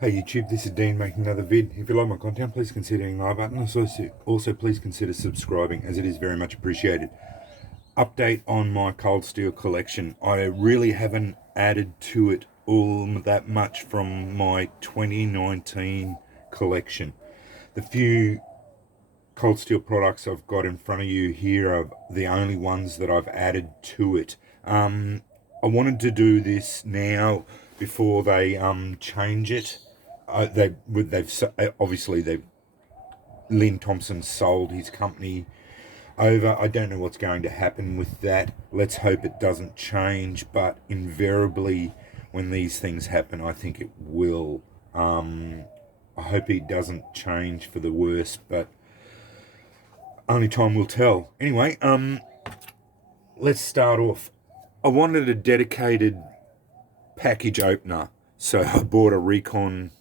Hey YouTube, this is Dean making another vid. If you like my content, please consider hitting the like button. Also, please consider subscribing, as it is very much appreciated. Update on my cold steel collection. I really haven't added to it all that much from my 2019 collection. The few cold steel products I've got in front of you here are the only ones that I've added to it. I wanted to do this now before they change it. They've Lynn Thompson sold his company over. I don't know what's going to happen with that. Let's hope it doesn't change, but invariably when these things happen, I think it will. I hope it doesn't change for the worse, but only time will tell. Anyway, let's start off. I wanted a dedicated package opener, so I bought a Recon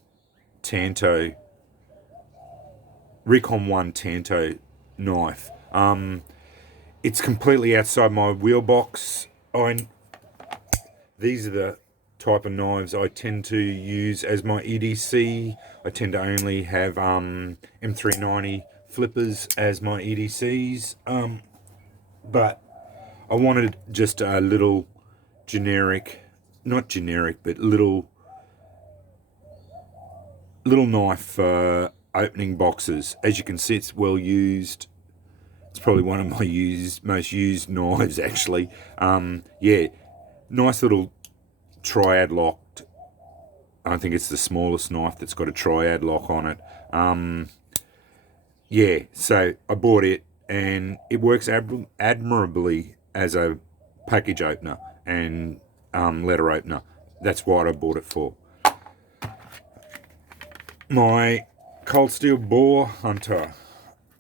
1 Tanto knife. It's completely outside my wheelbox. These are the type of knives I tend to use as my EDC. I tend to only have M390 flippers as my EDCs. But I wanted just a little generic, not generic, but little knife for opening boxes. As you can see, it's well used. It's probably one of my most used knives, actually. Yeah, nice little triad locked. I think it's the smallest knife that's got a triad lock on it. Yeah, so I bought it, and it works admirably as a package opener and letter opener. That's what I bought it for. My cold steel boar hunter,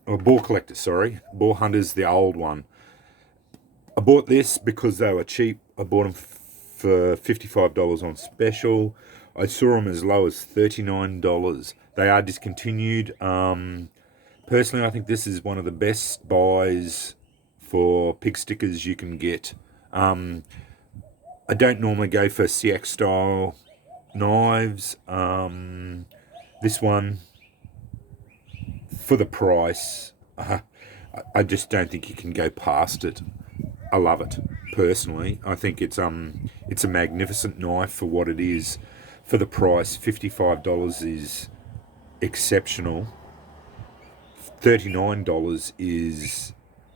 or boar collector, sorry. Boar hunter's the old one. I bought this because they were cheap. I bought them for $55 on special. I saw them as low as $39. They are discontinued. Personally, I think this is one of the best buys for pig stickers you can get. I don't normally go for CX style knives. This one, for the price, I just don't think you can go past it. I love it personally. I think it's a magnificent knife for what it is. For the price, $55 is exceptional. $39 is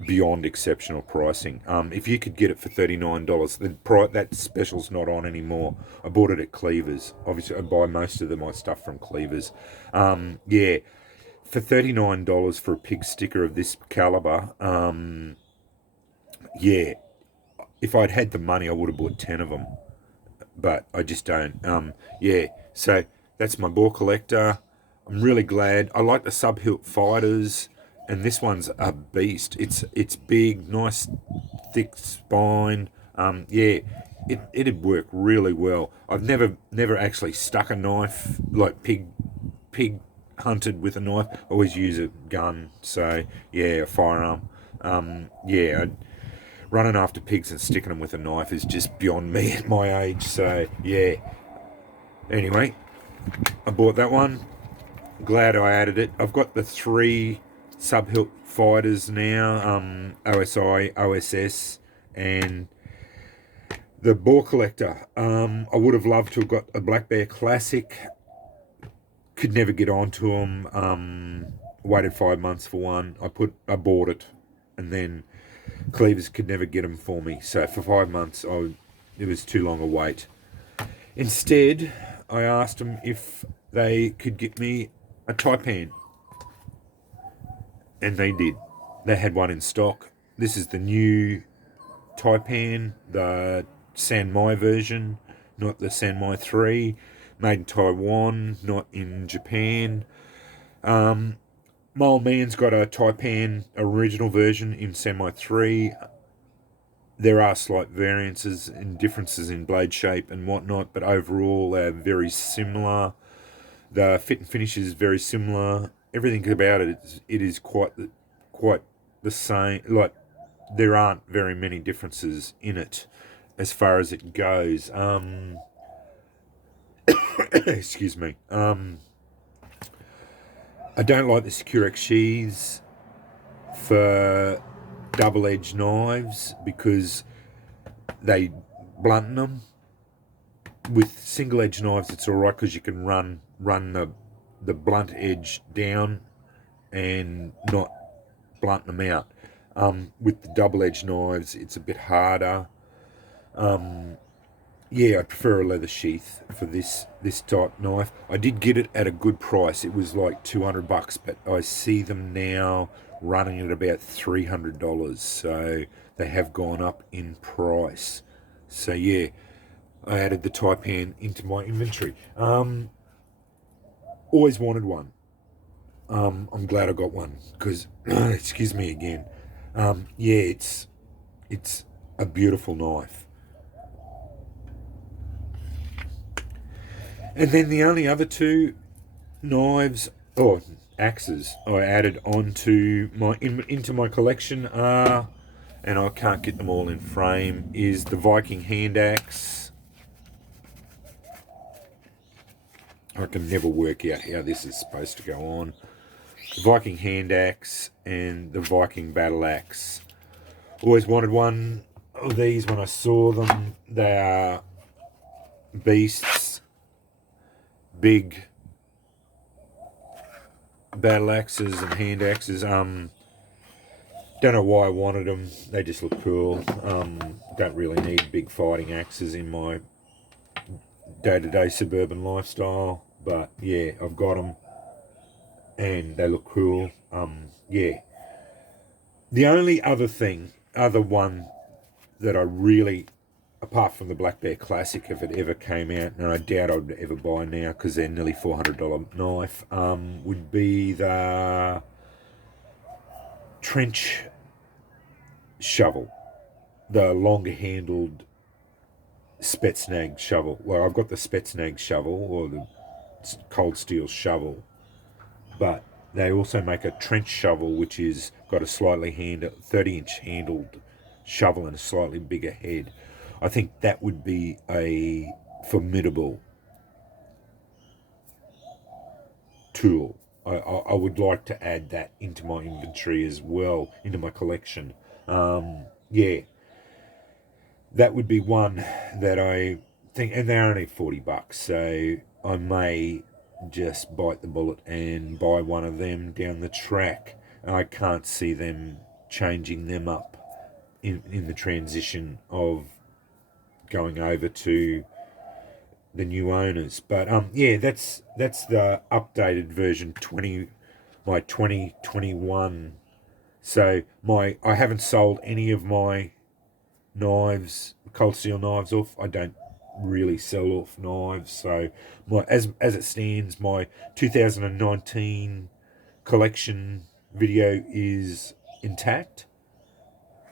beyond exceptional pricing. If you could get it for $39, then that special's not on anymore. I bought it at Cleavers. Obviously, I buy most of my stuff from Cleavers. Yeah, for $39 for a pig sticker of this caliber, yeah, if I'd had the money, I would have bought 10 of them, but I just don't. Yeah, so that's my boar collector. I'm really glad. I like the sub-hilt fighters, and this one's a beast. It's big, nice, thick spine. Yeah, it'd work really well. I've never actually stuck a knife like pig hunted with a knife. I always use a gun. So yeah, a firearm. Yeah. Running after pigs and sticking them with a knife is just beyond me at my age. So yeah. Anyway, I bought that one. Glad I added it. I've got the 3 sub-hilt fighters now, OSI, OSS, and the boar collector. I would have loved to have got a Black Bear Classic. Could never get onto them. Waited 5 months for one. I bought it, and then Cleavers could never get them for me. So for 5 months, it was too long a wait. Instead, I asked them if they could get me a Taipan, and they did. They had one in stock. This is the new Taipan, the Sanmai version, not the Sanmai 3, made in Taiwan, not in Japan. My old man's got a Taipan original version in Sanmai 3. There are slight variances and differences in blade shape and whatnot, but overall they're very similar. The fit and finish is very similar. Everything about it is quite the same. Like, there aren't very many differences in it as far as it goes. Excuse me. I don't like the Securex sheaths for double-edged knives because they blunten them. With single-edged knives, it's all right because you can run the blunt edge down and not blunt them out. With the double-edged knives, it's a bit harder. Yeah, I prefer a leather sheath for this type knife. I did get it at a good price. It was like $200, but I see them now running at about $300. So they have gone up in price. So yeah, I added the Taipan into my inventory. Always wanted one. I'm glad I got one because, excuse me again. Yeah, it's a beautiful knife. And then the only other two knives or axes I added into my collection are, and I can't get them all in frame, is the Viking hand axe. I can never work out how this is supposed to go on. The Viking hand axe and the Viking battle axe. Always wanted one of these when I saw them. They are beasts. Big battle axes and hand axes. Don't know why I wanted them. They just look cool. Don't really need big fighting axes in my day-to-day suburban lifestyle. But yeah, I've got them, and they look cool. Yeah. The only other one that I really, apart from the Black Bear Classic, if it ever came out, and I doubt I'd ever buy now because they're nearly $400 knife, would be the trench shovel, the longer handled Spetsnag shovel. Well, I've got the Spetsnag shovel or the cold steel shovel, but they also make a trench shovel which is got a slightly 30-inch handled shovel and a slightly bigger head. I think that would be a formidable tool. I would like to add that into my inventory as well, into my collection. Yeah, that would be one that I think, and they're only $40, so I may just bite the bullet and buy one of them down the track. I can't see them changing them up in the transition of going over to the new owners. But yeah, that's the updated version 2021. So I haven't sold any of my knives, cold steel knives off. I don't really sell off knives. So as it stands, my 2019 collection video is intact.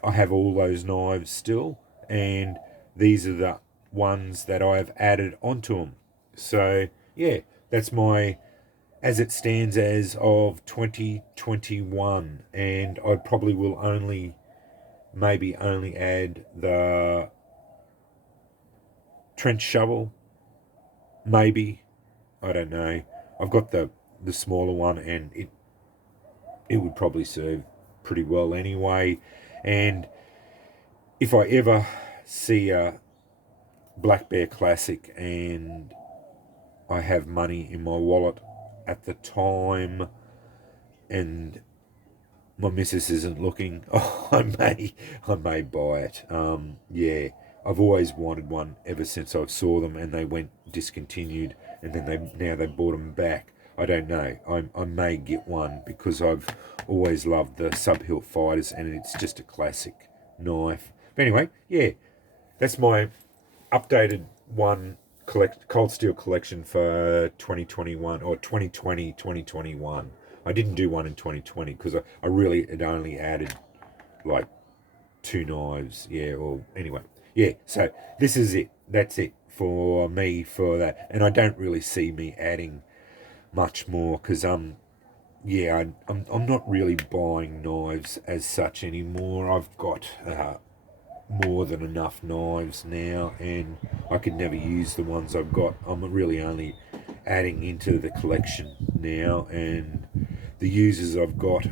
I have all those knives still, and these are the ones that I have added onto them. So yeah, that's my as it stands as of 2021, and I probably will maybe only add the trench shovel, maybe, I don't know. I've got the smaller one, and it would probably serve pretty well anyway. And if I ever see a Black Bear Classic and I have money in my wallet at the time and my missus isn't looking, I may buy it. Yeah, I've always wanted one ever since I saw them, and they went discontinued, and then they bought them back. I don't know. I may get one because I've always loved the sub-hilt fighters, and it's just a classic knife. But anyway, yeah, that's my updated cold steel collection for 2021 or 2020 2021. I didn't do one in 2020 because I really had only added like 2 knives. Yeah, or anyway, yeah, so this is it. That's it for me for that, and I don't really see me adding much more because yeah, I'm not really buying knives as such anymore. I've got more than enough knives now, and I could never use the ones I've got. I'm really only adding into the collection now, and the users I've got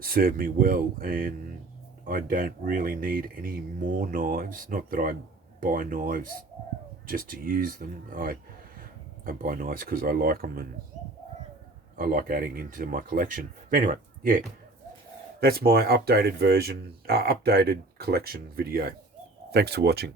serve me well, and I don't really need any more knives. Not that I buy knives just to use them. I buy knives because I like them and I like adding into my collection. But anyway, yeah, that's my updated version, updated collection video. Thanks for watching.